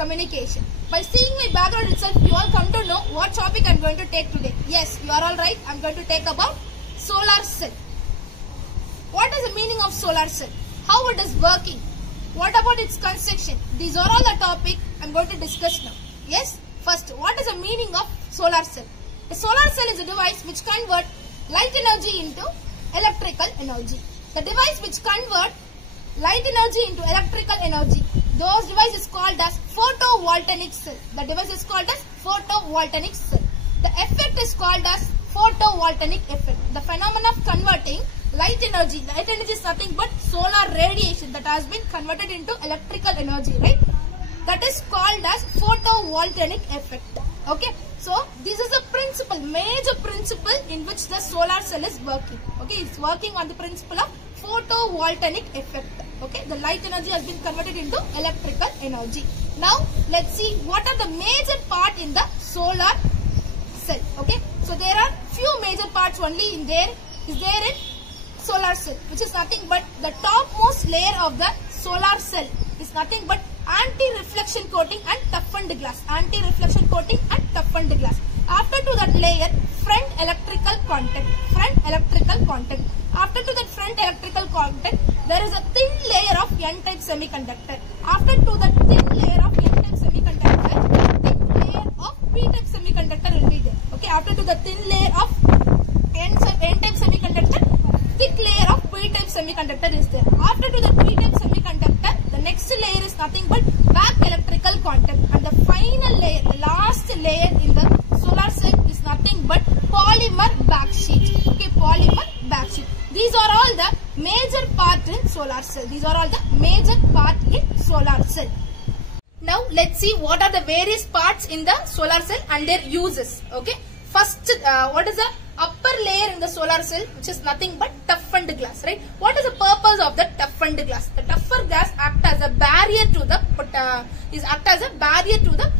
communication. By seeing my background itself, you all come to know what topic I am going to take today. Yes, you are all right. I am going to take about solar cell. What is the meaning of solar cell? How it is working? What about its construction? These are all the topic I am going to discuss now. Yes, first, what is the meaning of solar cell? A solar cell is a device which converts light energy into electrical energy. The device which converts light energy into electrical energy, those devices called as photovoltaic cell. The device is called as photovoltaic cell. The effect is called as photovoltaic effect. The phenomenon of converting light energy is nothing but solar radiation that has been converted into electrical energy, right? That is called as photovoltaic effect. Okay, so this is a principle, major principle in which the solar cell is working. Okay, it's working on the principle of photovoltaic effect. Okay, the light energy has been converted into electrical energy. Now let's see what are the major part in the solar cell. Okay, so there are few major parts only in there in solar cell, which is nothing but the topmost layer of the solar cell is nothing but anti-reflection coating and toughened glass. Anti-reflection coating and toughened glass. After to that layer, front electrical contact. Front electrical contact. After to that front electrical contact, there is a thin layer of N-type semiconductor. After to that thin layer of N-type semiconductor, thick layer of P-type semiconductor will be there. Okay, after to the thin layer of N-type semiconductor, thick layer of P-type semiconductor is there. After to the P-type semiconductor, the next layer is nothing but back electrical contact, and the final layer, the last layer in the solar cell is nothing but polymer backsheet. Okay, polymer backsheet. These are all the major part in solar cell. These are all the major part in solar cell. Now let's see what are the various parts in the solar cell and their uses. Okay, first, what is the upper layer in the solar cell, which is nothing but toughened glass, right? What is the purpose of the toughened glass? The tougher glass act as a barrier to the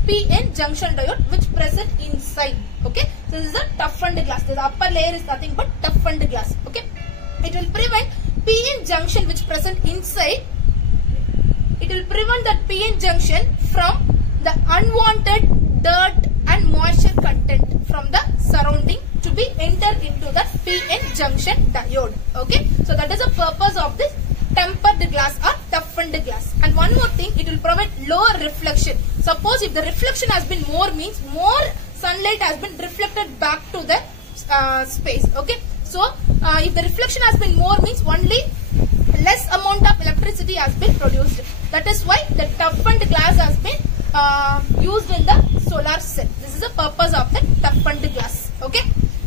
PN junction diode which present inside. Okay, so this is a toughened glass. The upper layer is nothing but toughened glass. Okay, it will prevent PN junction which present inside. It will prevent that PN junction from the unwanted dirt and moisture content from the surrounding to be entered into the PN junction diode. Okay, so that is the purpose of this tempered glass or toughened glass. And one more thing, it will provide lower reflection. Suppose if the reflection has been more, means more sunlight has been reflected back to the space. Okay, so if the reflection has been more, means only less amount of electricity has been produced. That is why the toughened glass has been used in the solar cell. This is the purpose of the toughened glass. Okay,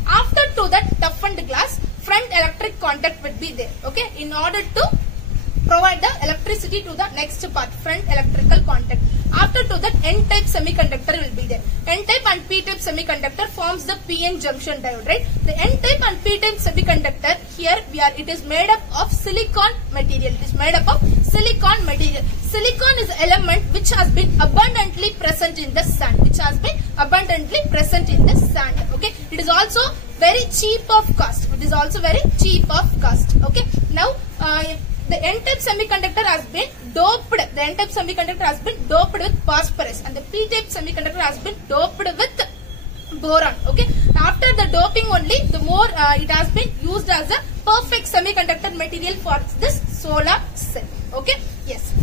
after to that toughened glass, front electric contact will be there. Okay, in order to provide the electricity to the next part, front electrical contact. After to that, N-type semiconductor will be there. N-type and P-type semiconductor forms the PN junction diode, right? The N-type and P-type semiconductor, here it is made up of silicon material. It is made up of silicon material. Silicon is an element which has been abundantly present in the sand. Okay, it is also very cheap of cost. Okay, now the N-type semiconductor has been doped. The N-type semiconductor has been doped with phosphorus, and the P-type semiconductor has been doped with boron. Okay, after the doping only, the more it has been used as a perfect semiconductor material for this solar cell. Okay, yes.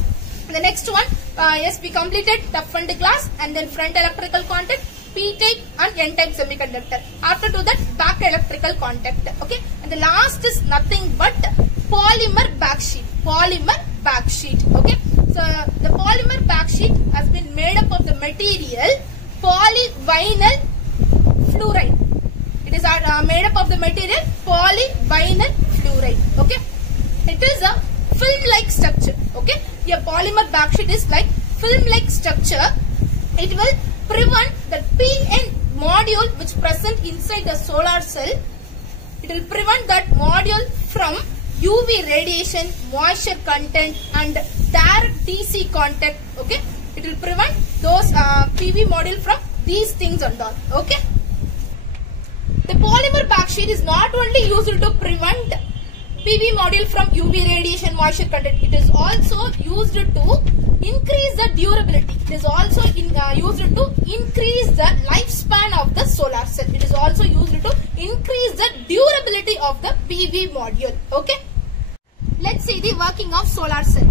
The next one, yes, we completed toughened glass and then front electrical contact, P-type and N-type semiconductor. After to that, back electrical contact. Okay, and the last is nothing but polymer backsheet. Okay, so the polymer backsheet has been made up of the material polyvinyl fluoride. It is made up of the material polyvinyl fluoride. Okay, it is a film-like structure. Okay, your polymer backsheet is like film-like structure. It will prevent the PN module which present inside the solar cell. It will prevent that module from UV radiation, moisture content and direct DC contact. Okay, it will prevent those PV module from these things and all. Okay, the polymer backsheet is not only used to prevent PV module from UV radiation, moisture content, it is also used to increase the durability. It is also used to increase the lifespan of the solar cell. It is also used to increase the durability of the PV module. Okay. Let's see the working of solar cell.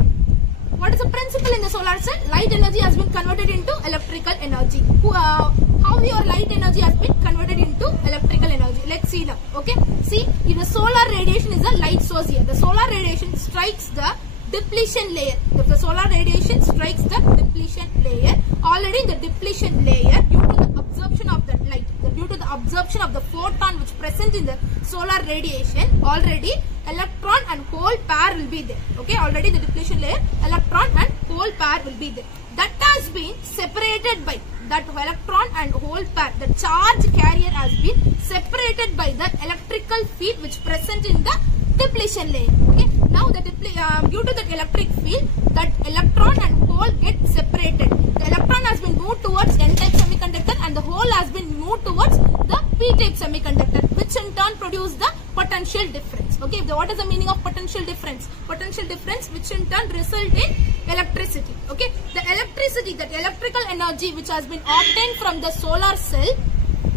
What is the principle in the solar cell? Light energy has been converted into electrical energy. How your light energy has been converted into electrical energy? Let's see now. Okay. See, in the solar radiation is a light source here. The solar radiation strikes the depletion layer. If the solar radiation strikes the depletion layer, already the depletion layer, due to the absorption of that light, due to the absorption of the photon which present in the solar radiation, already electron and hole pair will be there. Okay, already the depletion layer, electron and hole pair will be there. That has been separated by that electron and hole pair. The charge carrier has been separated by the electrical field which present in the depletion layer. Okay, now the due to the electric field, that electron and hole get separated. The electron has been moved towards N-type semiconductor and the hole has been moved towards the P-type semiconductor, which in turn produce the potential difference. Okay, what is the meaning of potential difference? Potential difference which in turn result in electricity. Okay, the electricity, that electrical energy which has been obtained from the solar cell,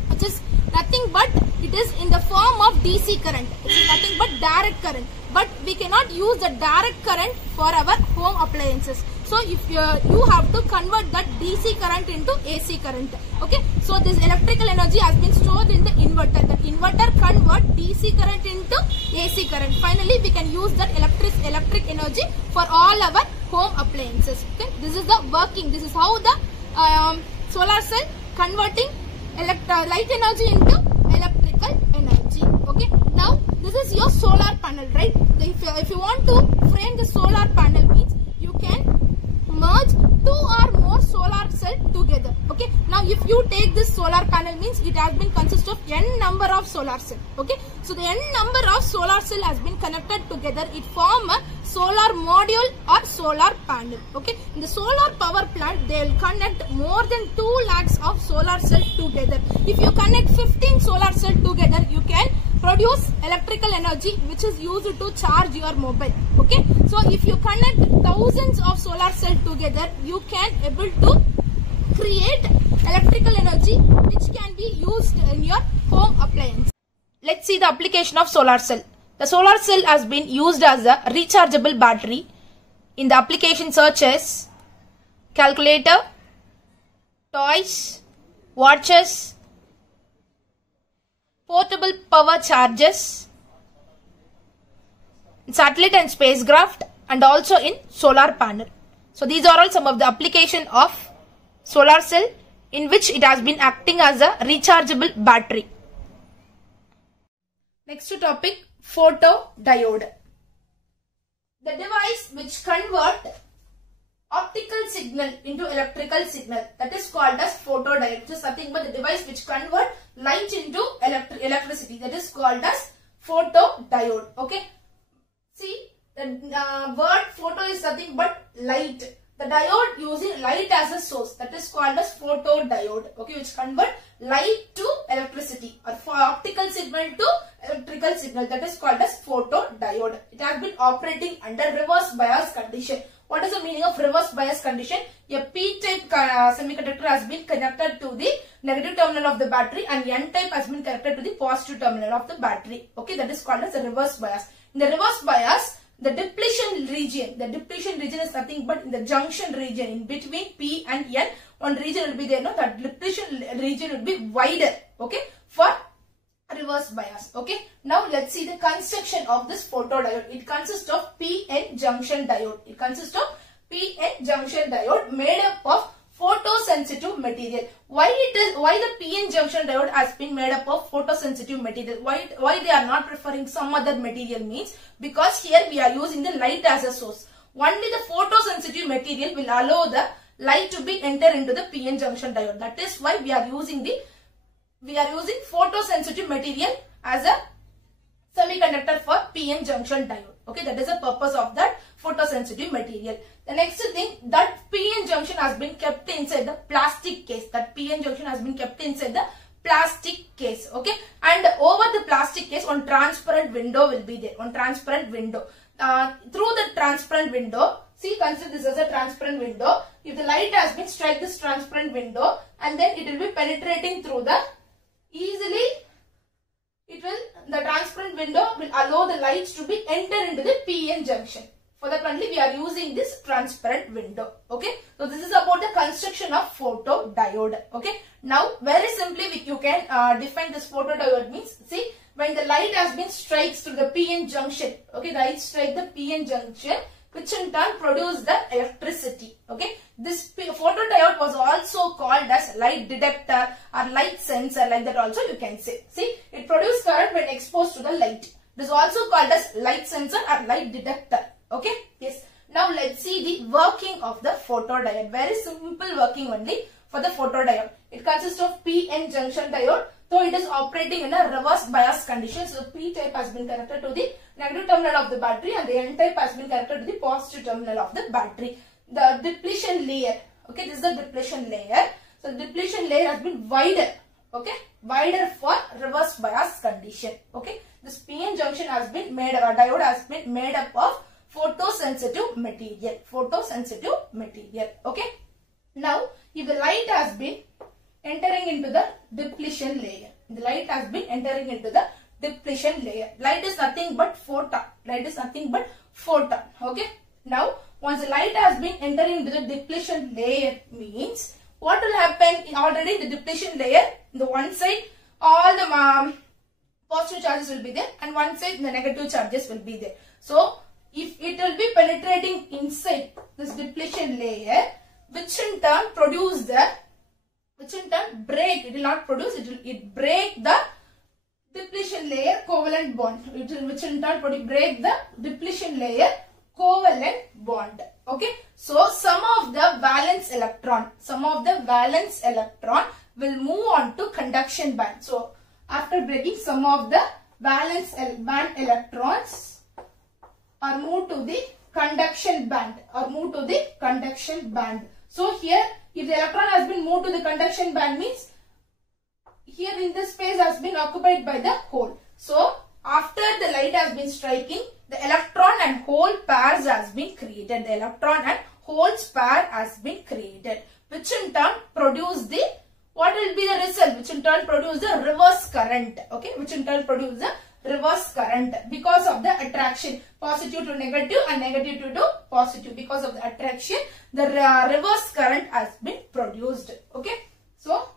which is nothing but it is in the form of DC current. It is nothing but direct current. But we cannot use the direct current for our home appliances. So if you have to convert that DC current into AC current. Okay. So this electrical energy has been stored in the inverter. The inverter convert DC current into AC current. Finally, we can use that electric energy for all our home appliances. Okay. This is the working. This is how the solar cell converting light energy into electrical energy. Okay. Now this is your solar panel, right? If you want to frame the solar panel, means you can merge 2 or more solar cell together. Okay. Now if you take this solar panel, means it has been consist of n number of solar cell. Okay. So the n number of solar cell has been connected together. It form a solar module or solar panel. Okay. In the solar power plant, they will connect more than 2 lakhs of solar cell together. If you connect 15 solar cell together, you can produce electrical energy which is used to charge your mobile. Okay. So if you connect thousands of solar cell together, you can able to create electrical energy which can be used in your home appliance. Let's see the application of solar cell. The solar cell has been used as a rechargeable battery in the application such as calculator, toys, watches, portable power chargers, satellite and spacecraft, and also in solar panel. So these are all some of the application of solar cell in which it has been acting as a rechargeable battery. Next topic, photodiode. The device which convert optical signal into electrical signal, that is called as photodiode, which is nothing but the device which convert light into electricity, that is called as photodiode. Okay. See, the word photo is nothing but light. The diode using light as a source, that is called as photodiode. Okay, which convert light to electricity or for optical signal to electrical signal, that is called as photodiode. It has been operating under reverse bias condition. What is the meaning of reverse bias condition? A P-type semiconductor has been connected to the negative terminal of the battery and N-type has been connected to the positive terminal of the battery. Okay, that is called as a reverse bias. In the reverse bias, the depletion region is nothing but in the junction region in between P and N. One region will be there, no? That depletion region will be wider, okay, for reverse bias. Okay. Now let's see the construction of this photodiode. It consists of PN junction diode. It consists of PN junction diode made up of photosensitive material. Why the PN junction diode has been made up of photosensitive material? Why they are not preferring some other material means because here we are using the light as a source. Only the photosensitive material will allow the light to be enter into the PN junction diode. That is why we are using photosensitive material as a semiconductor for PN junction diode. Okay, that is the purpose of that photosensitive material. The next thing, that PN junction has been kept inside the plastic case. That PN junction has been kept inside the plastic case. Okay, and over the plastic case, one transparent window will be there. One transparent window. Through the transparent window, See, consider this as a transparent window. If the light has been strike this transparent window, and then it will be penetrating through the the transparent window will allow the lights to be enter into the PN junction. For that only we are using this transparent window. Okay. So this is about the construction of photodiode. Okay. Now very simply you can define this photodiode means, see, when the light has been strikes through the PN junction. Okay. The light strike the PN junction, which in turn produce the electricity. Okay. This photodiode was also called as light detector or light sensor, like that also you can say. See, it produces current when exposed to the light. It is also called as light sensor or light detector. Okay. Yes. Now let's see the working of the photodiode. Very simple working only for the photodiode. It consists of PN junction diode. So it is operating in a reverse bias condition. So P type has been connected to the negative terminal of the battery and the N type has been connected to the positive terminal of the battery. The depletion layer. Okay, this is the depletion layer. So the depletion layer has been wider. Okay, wider for reverse bias condition. Okay, this PN junction has been made, diode has been made up of photosensitive material. Photosensitive material. Okay. Now, if the light has been entering into the depletion layer, the light has been entering into the depletion layer. Light is nothing but photon. Light is nothing but photon. Okay. Now, once the light has been entering into the depletion layer means, what will happen? Already in the depletion layer, the one side all the positive charges will be there and one side the negative charges will be there. So, if it will be penetrating inside this depletion layer, which in turn produce the, which in turn break, it will not produce, it break the depletion layer covalent bond. It will, which in turn break the depletion layer covalent bond. Okay. So some of the valence electron will move on to conduction band. So after breaking, some of the valence band electrons are moved to the conduction band So here, if the electron has been moved to the conduction band means, here in this space has been occupied by the hole. So after the light has been striking, the electron and hole pairs has been created. The electron and holes pair has been created, which in turn produce the, what will be the result? Which in turn produce the reverse current. Okay, which in turn produce the reverse current because of the attraction, positive to negative and negative to positive. Because of the attraction, the reverse current has been produced. Okay, so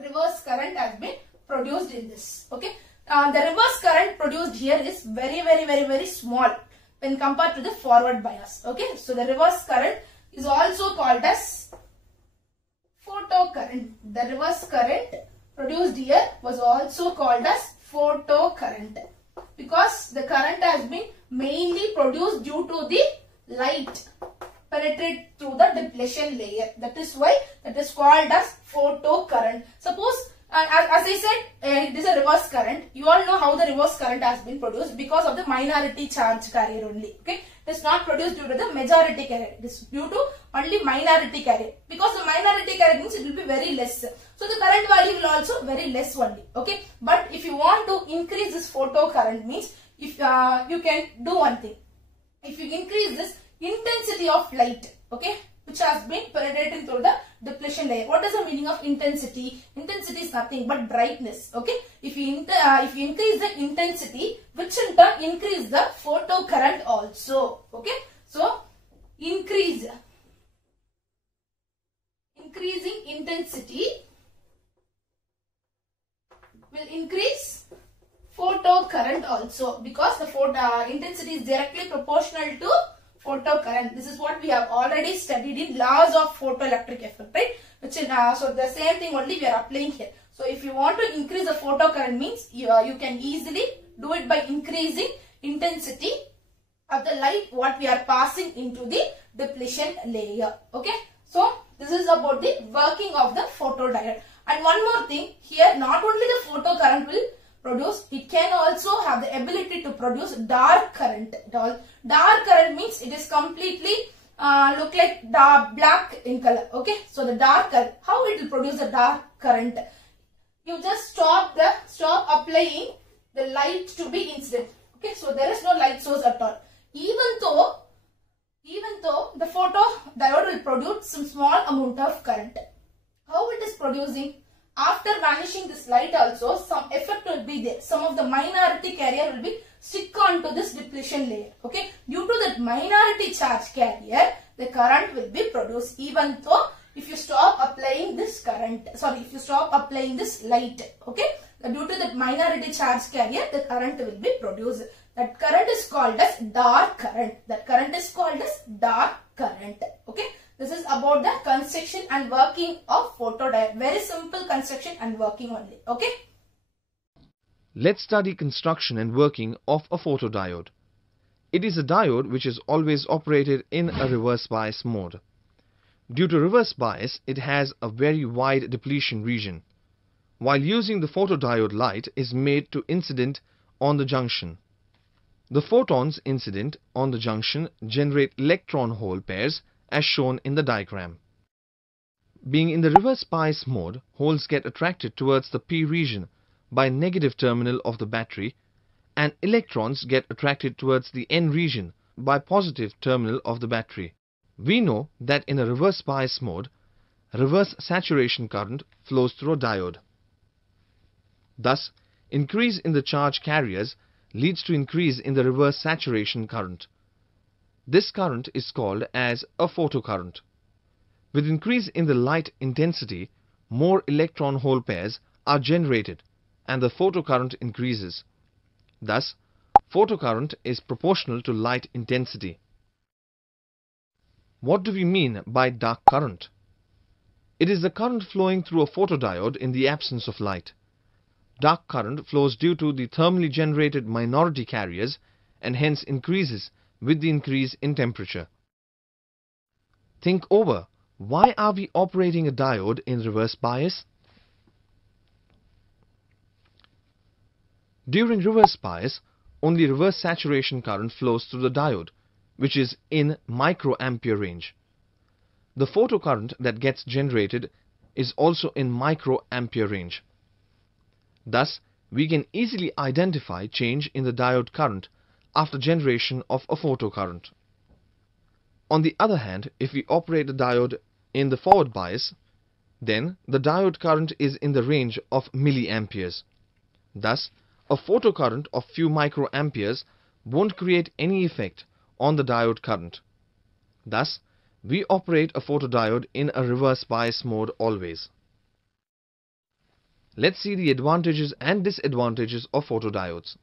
reverse current has been produced in this. Okay, the reverse current produced here is very small when compared to the forward bias. Okay, so the reverse current is also called as photocurrent. The reverse current produced here was also called as photocurrent because the current has been mainly produced due to the light penetrate through the depletion layer. That is why that is called as photocurrent. Suppose as I said, it is a reverse current. You all know how the reverse current has been produced because of the minority charge carrier only. Okay, it is not produced due to the majority carrier. It is due to only minority carrier. Because the minority carrier means it will be very less. So the current value will also very less only. Okay, but if you want to increase this photocurrent means, if you can do one thing. If you increase this intensity of light, okay, which has been penetrating through the depletion layer. What is the meaning of intensity? Intensity is nothing but brightness. Okay, if you increase the intensity, which in turn increase the photocurrent also. Okay, so increasing intensity will increase photocurrent also because the intensity is directly proportional to photocurrent. This is what we have already studied in laws of photoelectric effect, right? Which in, so the same thing only we are applying here. So if you want to increase the photocurrent means you can easily do it by increasing intensity of the light what we are passing into the depletion layer. Okay, so this is about the working of the photodiode. And one more thing here, not only the photocurrent will produce, it can also have the ability to produce dark current. Dark current means it is completely look like black in color. Okay, so the dark current, how it will produce the dark current? You just stop applying the light to be incident. Okay, so there is no light source at all. Even though Even though the photodiode will produce some small amount of current. How it is producing? After vanishing this light also, some effect will be there. Some of the minority carrier will be stick on to this depletion layer. Okay. Due to that minority charge carrier, the current will be produced even though if you stop applying this if you stop applying this light. Okay. Due to that minority charge carrier, the current will be produced. That current is called as dark current. That current is called as dark current. Okay. This is about the construction and working of photodiode. Very simple construction and working only. Okay. Let's study construction and working of a photodiode. It is a diode which is always operated in a reverse bias mode. Due to reverse bias, it has a very wide depletion region. While using the photodiode, light is made to incident on the junction. The photons incident on the junction generate electron hole pairs as shown in the diagram. Being in the reverse bias mode, holes get attracted towards the P region by negative terminal of the battery and electrons get attracted towards the N region by positive terminal of the battery. We know that in a reverse bias mode, reverse saturation current flows through a diode. Thus, increase in the charge carriers leads to increase in the reverse saturation current. This current is called as a photocurrent. With increase in the light intensity, more electron hole pairs are generated and the photocurrent increases. Thus, photocurrent is proportional to light intensity. What do we mean by dark current? It is the current flowing through a photodiode in the absence of light. Dark current flows due to the thermally generated minority carriers and hence increases with the increase in temperature. Think over, why are we operating a diode in reverse bias? During reverse bias, only reverse saturation current flows through the diode, which is in microampere range. The photocurrent that gets generated is also in microampere range. Thus, we can easily identify change in the diode current after generation of a photocurrent. On the other hand, if we operate the diode in the forward bias, then the diode current is in the range of milliamperes. Thus, a photocurrent of few microamperes won't create any effect on the diode current. Thus, we operate a photodiode in a reverse bias mode always. Let's see the advantages and disadvantages of photodiodes.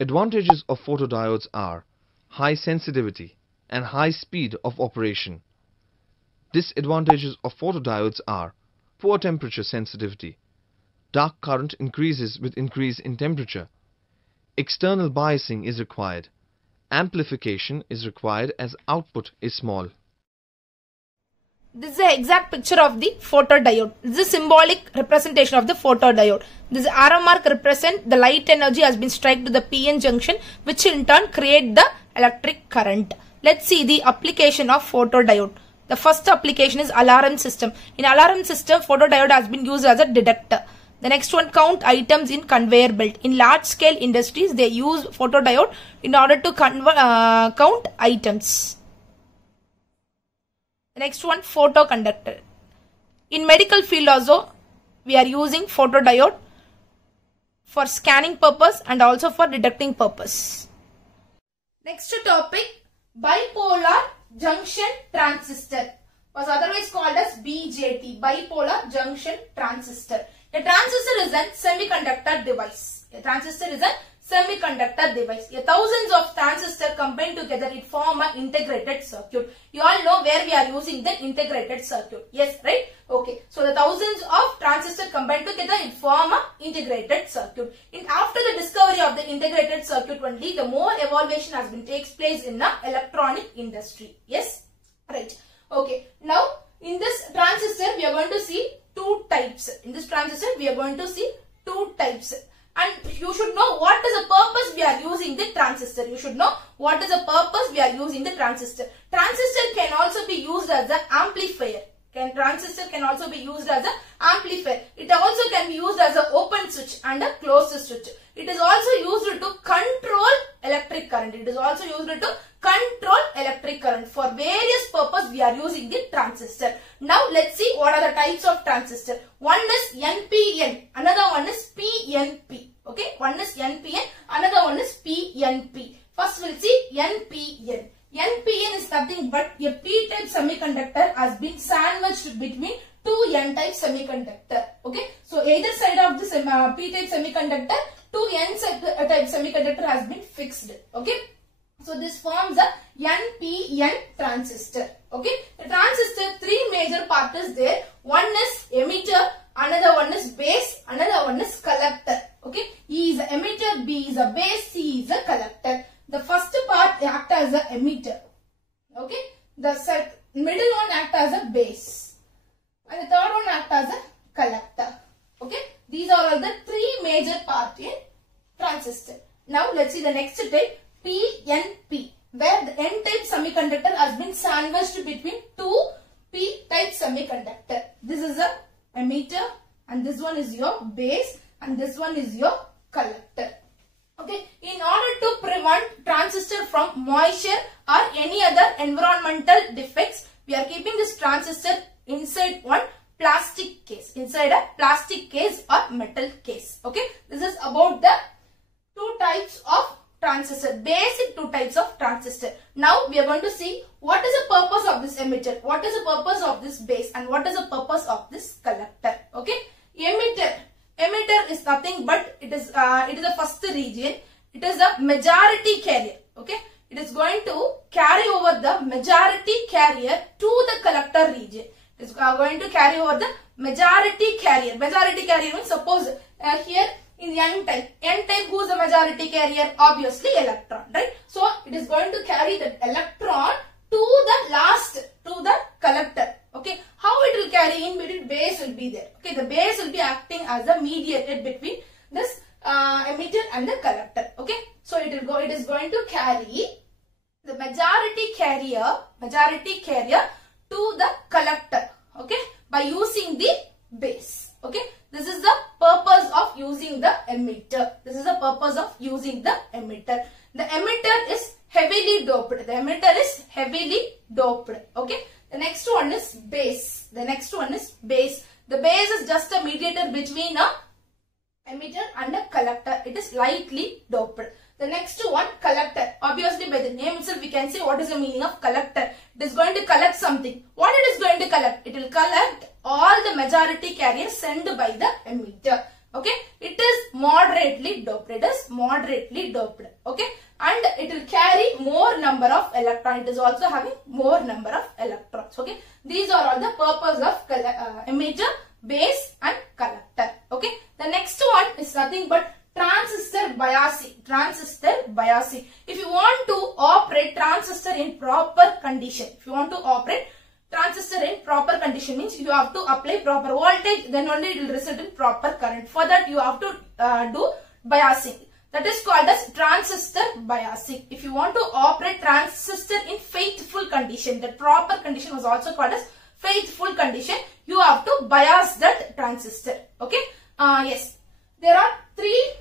Advantages of photodiodes are high sensitivity and high speed of operation. Disadvantages of photodiodes are poor temperature sensitivity. Dark current increases with increase in temperature. External biasing is required. Amplification is required as output is small. This is the exact picture of the photodiode. This is a symbolic representation of the photodiode. This arrow mark represents the light energy has been struck to the PN junction, which in turn create the electric current. Let's see the application of photodiode. The first application is alarm system. In alarm system, photodiode has been used as a detector. The next one, count items in conveyor belt. In large scale industries, they use photodiode in order to count items. The next one, photoconductor. In medical field also, we are using photodiode for scanning purpose and also for detecting purpose. Next topic, bipolar junction transistor, was otherwise called as BJT, bipolar junction transistor. A transistor is a semiconductor device. A transistor is a semiconductor device. Thousands of transistors combined together, it form an integrated circuit. You all know where we are using the integrated circuit. Yes, right? Okay. So the thousands of transistors combined together, it form an integrated circuit. After the discovery of the integrated circuit only, the more evaluation has been takes place in the electronic industry. Yes, right. Okay. Now in this transistor, we are going to see two types. In this transistor, we are going to see two types. And you should know what is the purpose we are using the transistor. You should know what is the purpose we are using the transistor. Transistor can also be used as an amplifier. Transistor can also be used as an amplifier. It also can be used as an open switch and a closed switch. It is also used to control electric current. It is also used to control electric current. For various purpose we are using the transistor. Now let's see what are the types of transistor. One is NPN, another one is PNP. Okay, one is NPN, another one is PNP. First we'll see NPN. NPN is nothing but a P-type semiconductor has been sandwiched between two N-type semiconductor. Okay, so either side of this P-type semiconductor, two N-type semiconductor has been fixed. Okay, so this forms a NPN transistor. Okay, the transistor, three major parts is there. One is emitter, another one is base, another one is collector. Okay, E is a emitter, B is a base, C is a collector. The first part acts as a emitter. Okay, the middle one acts as a base, and the third one acts as a collector. Okay, these are all the three major parts in transistor. Now let's see the next type, PNP, where the N-type semiconductor has been sandwiched between two P-type semiconductor. This is a emitter, and this one is your base, and this one is your collector. Okay, in order to prevent transistor from moisture or any other environmental defects, we are keeping this transistor inside one plastic case, inside a plastic case or metal case. Okay, this is about the two types of transistor, basic two types of transistor. Now we are going to see what is the purpose of this emitter, what is the purpose of this base, and what is the purpose of this collector. Okay, emitter is nothing but it is the first region. It is a majority carrier. Okay, it is going to carry over the majority carrier to the collector region. It is going to carry over the majority carrier. Majority carrier means suppose here in the N-type, who is the majority carrier? Obviously electron, right? So it is going to carry the electron to the collector. Okay, how it will carry? In between, base will be there. Okay, the base will be acting as a mediator between this emitter and the collector. Okay, so it is going to carry the majority carrier to the collector. Okay, by using the base. Okay, this is the purpose of using the emitter. This is the purpose of using the emitter. The emitter is heavily doped. The emitter is heavily doped. Okay. The next one is base. The next one is base. The base is just a mediator between a emitter and a collector. It is lightly doped. The next one, collector. Obviously by the name itself we can say what is the meaning of collector. It is going to collect something. What it is going to collect? It will collect all the majority carriers sent by the emitter. Okay. It is moderately doped. It is moderately doped. Okay. And it will carry more number of electrons. It is also having more number of electrons. Okay. These are all the purpose of emitter, base and collector. Okay. The next one is nothing but transistor biasing. Transistor biasing. If you want to operate transistor in proper condition, transistor in proper condition means you have to apply proper voltage, then only it will result in proper current. For that you have to do biasing. That is called as transistor biasing. If you want to operate transistor in faithful condition, the proper condition was also called as faithful condition, you have to bias that transistor. Okay. Yes. There are three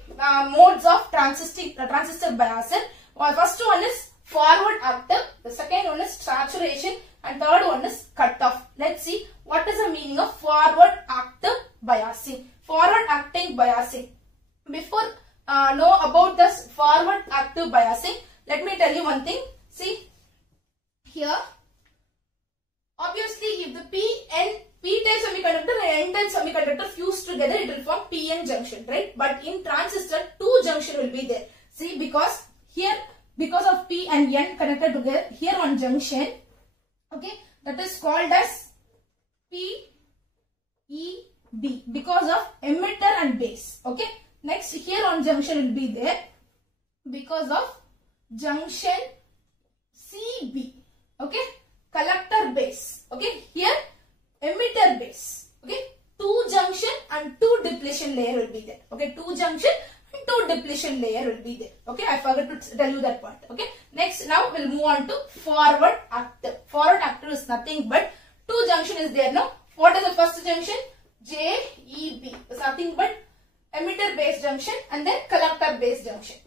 modes of transistor biaser. First one is forward active, the second one is saturation, and third one is cutoff. Let's see what is the meaning of forward active biasing. Forward acting biasing. Before know about this forward active biasing, let me tell you one thing. See here, obviously if the P-type semiconductor and N-type semiconductor fuse together, it will form PN junction, right? But in transistor, two junction will be there. See, because of P and N connected together, here one junction, okay, that is called as PEB because of emitter and base. Okay. Next, here one junction will be there because of junction CB. Okay. Collector base. Okay. Here emitter base. Okay. Two junction and two depletion layer will be there. Okay. Two junction and two depletion layer will be there. Okay. I forgot to tell you that part. Okay. Next, now we'll move on to forward active. Forward active is nothing but two junction is there now. What is the first junction? JEB. It's nothing but emitter base junction and then collector base junction.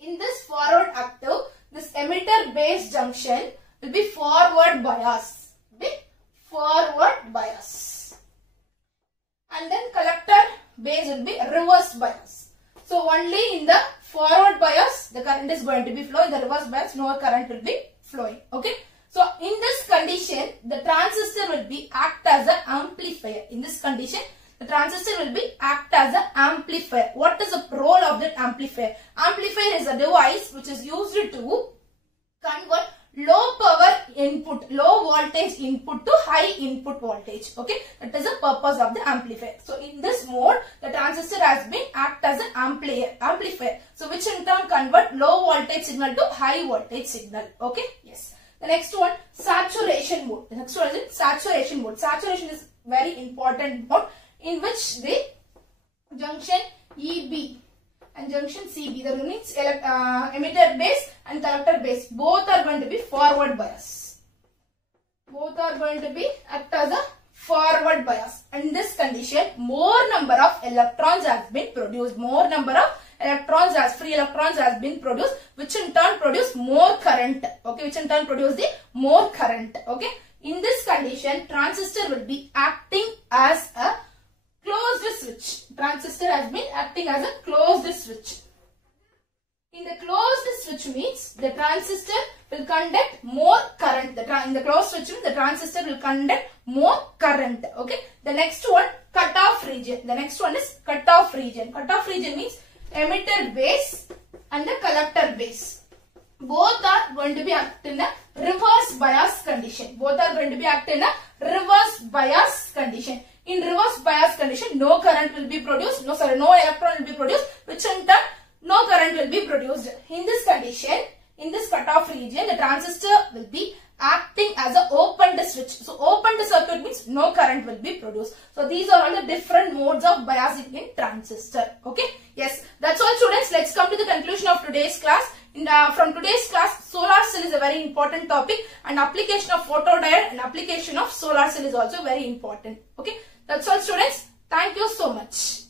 In this forward active, this emitter base junction will be forward bias. And then collector base will be reverse bias. So only in the forward bias the current is going to be flowing. In the reverse bias no current will be flowing. Okay. So in this condition the transistor will be act as an amplifier. In this condition the transistor will be act as an amplifier. What is the role of that amplifier? Amplifier is a device which is used to convert low power input, low voltage input to high input voltage. Okay, that is the purpose of the amplifier. So in this mode the transistor has been act as an amplifier. So which in turn convert low voltage signal to high voltage signal. Okay, yes. The next one, saturation mode. The next one is saturation mode. Saturation is very important mode in which the junction EB and junction CB, that means emitter base and collector base, both are going to be forward bias. Both are going to be act as a forward bias. And in this condition, more number of electrons has been produced. More number of electrons as free electrons has been produced, which in turn produce more current. Okay, which in turn produce the more current. Okay, in this condition, transistor will be acting as a closed switch. Transistor has been acting as a closed switch. In the closed switch means the transistor will conduct more current. In the closed switch means the transistor will conduct more current. Okay. The next one, cutoff region. The next one is cutoff region. Cutoff region means emitter base and the collector base. Both are going to be act in a reverse bias condition. Both are going to be act in a reverse bias condition. In reverse bias condition, no current will be produced. No electron will be produced, which in turn no current will be produced. In this condition, in this cutoff region, the transistor will be acting as an opened switch. So opened circuit means no current will be produced. So these are all the different modes of biasing in transistor. Okay. Yes, that's all students. Let's come to the conclusion of today's class. From today's class, solar cell is a very important topic, and application of photodiode and application of solar cell is also very important. Okay. That's all students. Thank you so much.